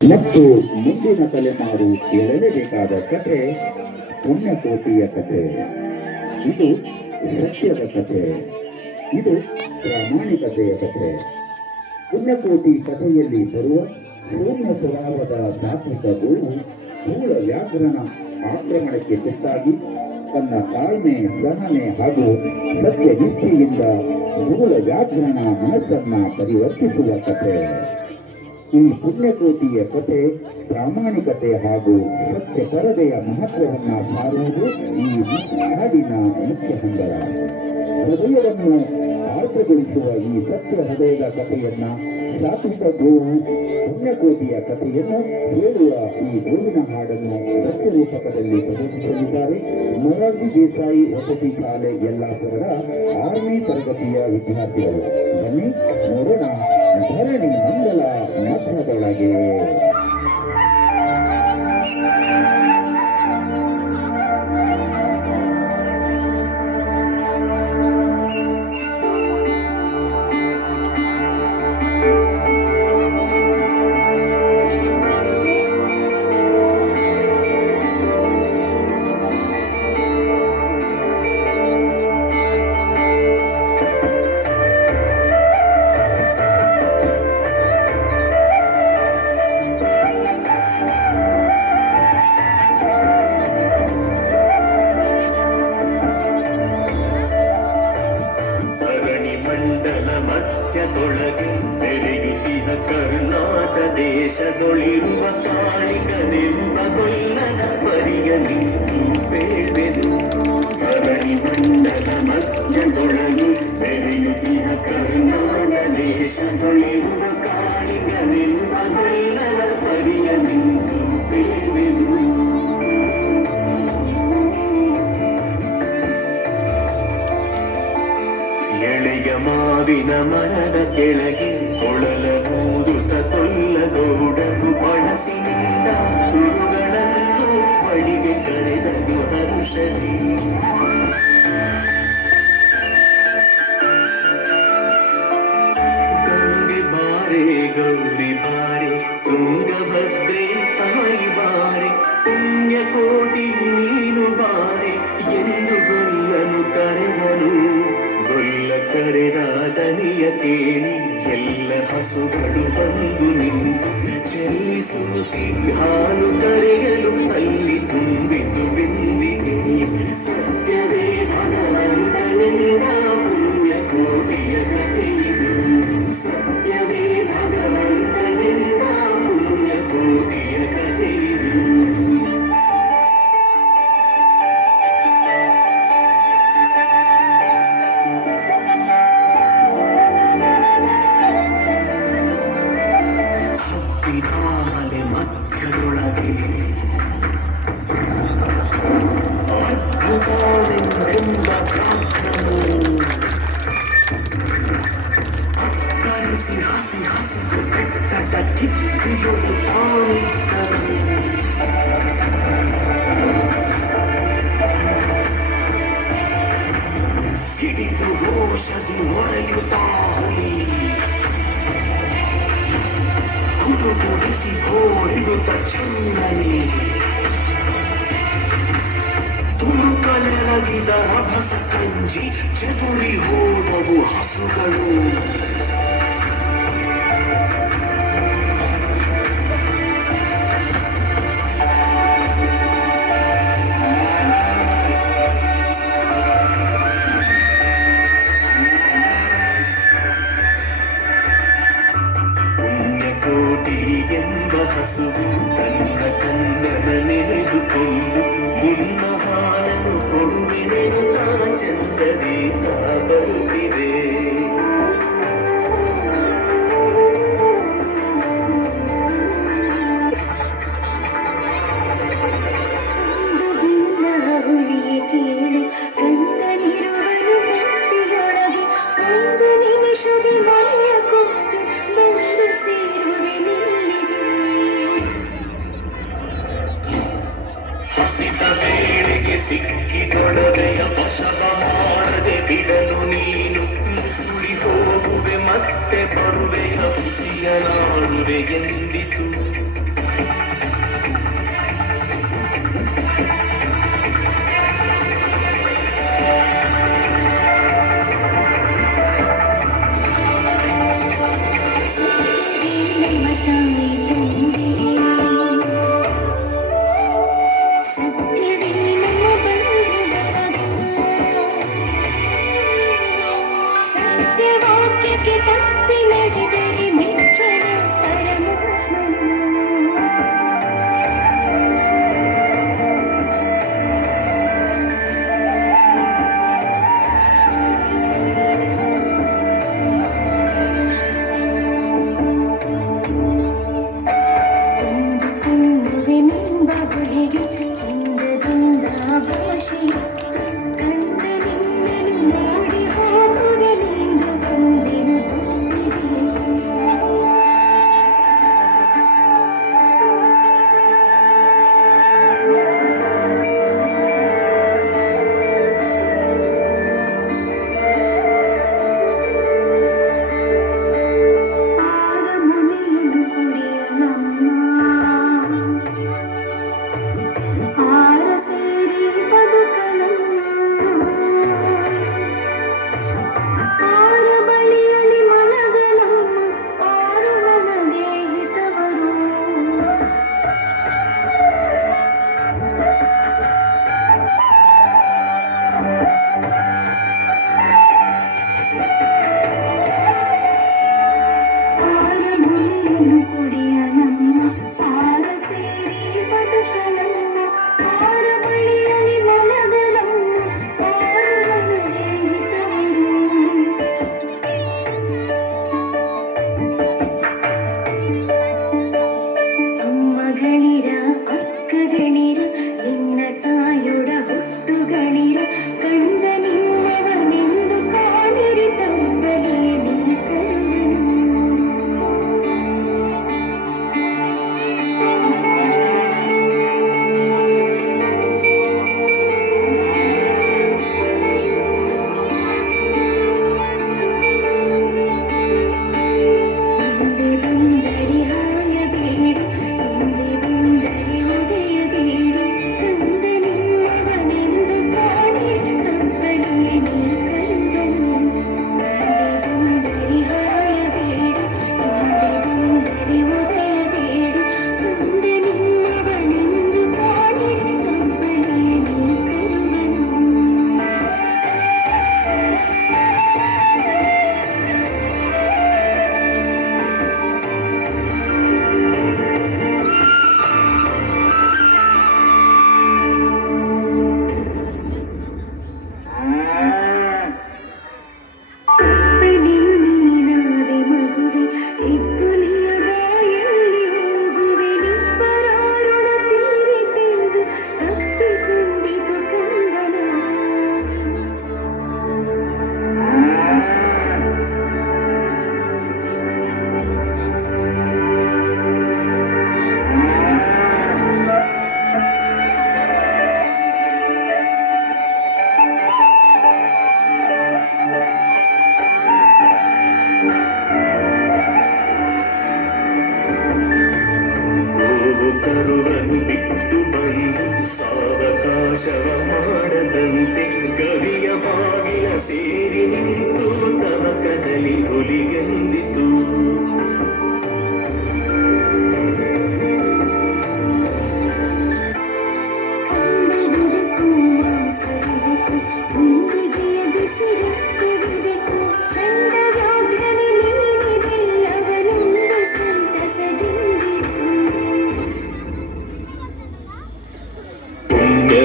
ಮತ್ತು ಮುಂದಿನ ತಲೆಮಾರು ಕೇಳಲೇಬೇಕಾದ ಕಥೆ ಪುಣ್ಯಕೋಟಿಯ ಕಥೆ. ಇದು ಸತ್ಯದ ಕಥೆ, ಇದು ಪ್ರಾಮಾಣಿಕತೆಯ ಕಥೆ. ಪುಣ್ಯಕೋಟಿ ಕಥೆಯಲ್ಲಿ ಬರುವ ಶೂನ್ಯ ಸ್ವಭಾವದ ತಾತ್ವಿಕ ಗೋವು ಮೂಲ ವ್ಯಾಕರಣ ಆಕ್ರಮಣಕ್ಕೆ ತುತ್ತಾಗಿ ತನ್ನ ತಾಳ್ಮೆ, ಸಹನೆ ಹಾಗೂ ಸತ್ಯನಿಷ್ಠೆಯಿಂದ ಮೂಲ ವ್ಯಾಕರಣ ಮನಸ್ಸನ್ನ ಪರಿವರ್ತಿಸುವ ಕಥೆ. ಈ ಪುಣ್ಯಕೋಟಿಯ ಕಥೆ ಪ್ರಾಮಾಣಿಕತೆ ಹಾಗೂ ಸತ್ಯ ಪರದೆಯ ಮಹತ್ವವನ್ನು ಸಾರುವುದು ಈ ಹಾಡಿನ ಮುಖ್ಯ ಹಂದರ. ಹೃದಯವನ್ನು ಆರ್ದ್ರಗೊಳಿಸುವ ಈ ಸತ್ಯ ಹೃದಯದ ಕಥೆಯನ್ನ ಸಾತ್ವಿಕ ಗೋವು ಪುಣ್ಯಕೋಟಿಯ ಕಥೆಯನ್ನು ಹೇಳುವ ಈ ಗೋವಿನ ಹಾಡನ್ನು ಸತ್ಯ ರೂಪಕದಲ್ಲಿ ಪ್ರದರ್ಶಿಸಲಿದ್ದಾರೆ ಮೊರಾರ್ಜಿ ದೇಸಾಯಿ ವಸತಿ ಶಾಲೆ ಯಲ್ಲಾಪುರದ 6ನೇ ತರಗತಿಯ ವಿದ್ಯಾರ್ಥಿಗಳು. ಬನ್ನಿ ನೋಡೋಣ ಧರಣಿ ಮಂಗಲ ಮಠದೊಳಗೆ. ಮಧ್ಯದೊಳಗೆ ಬೆಳೆಯುತ್ತಿಹ ಕರ್ನಾಟ ದೇಶದೊಳಿರುವ ಕಾಳಿಗನೆಂಬ ಗೊಲ್ಲನ ಪರಿಯಲಿ ಬೇಳೆದು. ಧರಣಿ ಮಂಡಲ ಮಧ್ಯದೊಳಗೆ ಬೆಳೆಯುತ್ತಿಹ ಕರ್ನಾಟ ದೇಶದೊಳಿರುವ ಕಾಳಿಗನೆಂಬ ಗೊಲ್ಲನ ಪರಿಯಲಿ ಬೇಳೆದು. ಎಳೆಯ ಮಾವಿನ ಮರದ ಕೆಳಗೆ ಕೊಳಲ ಊದುತ ಕೊಲ್ಲಗೌಡರು ಬಳಸಿನಿಂದ ಸುರುಗಳನ್ನು ಬಡಿಗೆ ಕರೆದರು ಹರುಷದಿ. ಗಂಗೆ ಬಾರೆ ಗೌರಿ ಬಾರೆ ತುಂಗಭದ್ರೆ ತಾಯಿ ಬಾರೆ ಪುಣ್ಯಕೋಟಿ ನೀನು ಬಾರೆ ಎಂದು ಗೊಲ್ಲನು ಕರೆದರು. ಗೊಲ್ಲ ಕರೆದ ದನಿಯ ಕೇಳಿ ಎಲ್ಲ ಹಸುಗಳು ಬಂದು ನಿಂತು ಚೆಲ್ಲಿಸೂಸಿ ಹಾಲು ಕರೆಯಲು ಅಲ್ಲಿ ತುಂಬಿತು ಬಿಂದಿಗೆ. ಸತ್ಯವೇ ಭಗವಂತನೆಂದ ಪುಣ್ಯಕೋಟಿಯ ಕಥೆಯಿದು. ಸತ್ಯವೇ ಭಗವಂತನೆಂದ ಪುಣ್ಯಕೋಟಿಯ ಕಥೆಯಿದು. ಮಲೆ ಮಧ್ಯದೊಳಗೆ ಅದ್ಭುತವೆಂಬ ಶಾಸ್ತ್ರವು ಅಕ್ಕರಿಸಿ ಹಸಿ ಹಸಿದು ಬೆಟ್ಟದ ಕಿಕ್ಕಿಯೊಂದು ತಾನಿದ್ದರು. ಸಿಡಿದು ರೋಷದಿ ಮೊರೆಯುತ್ತಾ ಹುಲಿ ಕುಡುಕುಡಿಸಿ ಕೋರಿಡುತ್ತ ಚಂಗಲಿ ತುಳುಕಲೆರಗಿದ ರಭಸ ಕಂಜಿ ಚದುರಿ ಹೋದವು ಹಸುಗಳು. ಎಂಬ ಹಸುವು ತನ್ನ ಕನ್ನಡ ನೆನೆದುಕೊಂಡು ನಿನ್ನ ಹಾಲನ್ನು ಕೊಡುವೆನೆಲ್ಲ ಚಂದದಿ ಬರುತ್ತಿದೆ. ಸಿಕ್ಕಿದೊಡದೆಯ ವಶವ ಮಾಡದೆ ಬಿಡಲು ನೀನು ನುಸುಳಿ ಹೋಗುವೆ ಮತ್ತೆ ಬರುವೆಯ ಹುಸಿಯ ನಾಡುವೆ ಎಂದಿತು. ಮಗುವಿನಿಂದ ಬಗೆಗೆ ಚಂದದಿಂದ ಭಾಷೆ ಕಂದನಿಂದಲೂ ಮಾಡಿ ಹೋಗಲಿಂದ ಬಂದಿನ ಕರುವನ್ನು ಬಿಟ್ಟು ಬಂದು ಸಾವಕಾಶವ ಮಾಡದಂತೆ ಗವಿಯ ಬಾಗಿಲ ಸೇರಿ ನಿಂತು ತವಕದಲ್ಲಿ ಹುಲಿಗೆಂದಿತು.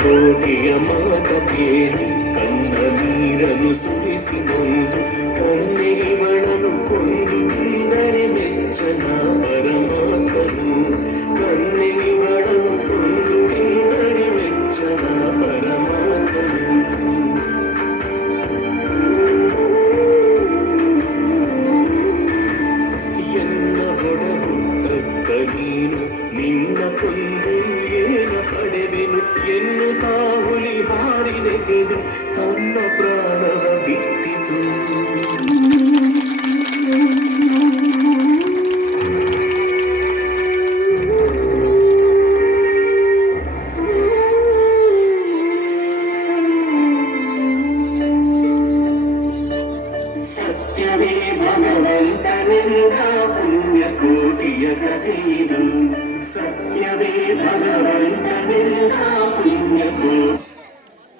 ಕೋಟಿಯ ಮಾತ ಕೇಳಿ ಕಣ್ಣ ನೀರನ್ನು ಸುರಿಸಿ ಬಂದು ಕಣ್ಣಿಗೆ ಬಣನು ಕೊಂಡು ಬಂದರೆ ಮೆಚ್ಚನ ಪರಮಾತ್ಮನು. ಕಣ್ಣಿಗೆ ಬಣನು ಕೊಂಡು ಬಂದರೆ ಮೆಚ್ಚನ ಪರಮಾತ್ಮನು. ಎನ್ನ ಹೊಡಹುಟ್ಟಕ್ಕ ನೀನು ನಿನ್ನ ಕೊಂದು ಏನು ಪಡೆವೆನು ಎನ್ನುತ್ತಾ ಹುಲಿ ಹಾರಿದೆಗೆದು ತನ್ನ ಪ್ರಾಣವ ಬಿಟ್ಟಿತು. ಸತ್ಯವೇ ಭಗವಂತನೆಂದ ಪುಣ್ಯಕೋಟಿಯ ಕಥೆಯಿದು.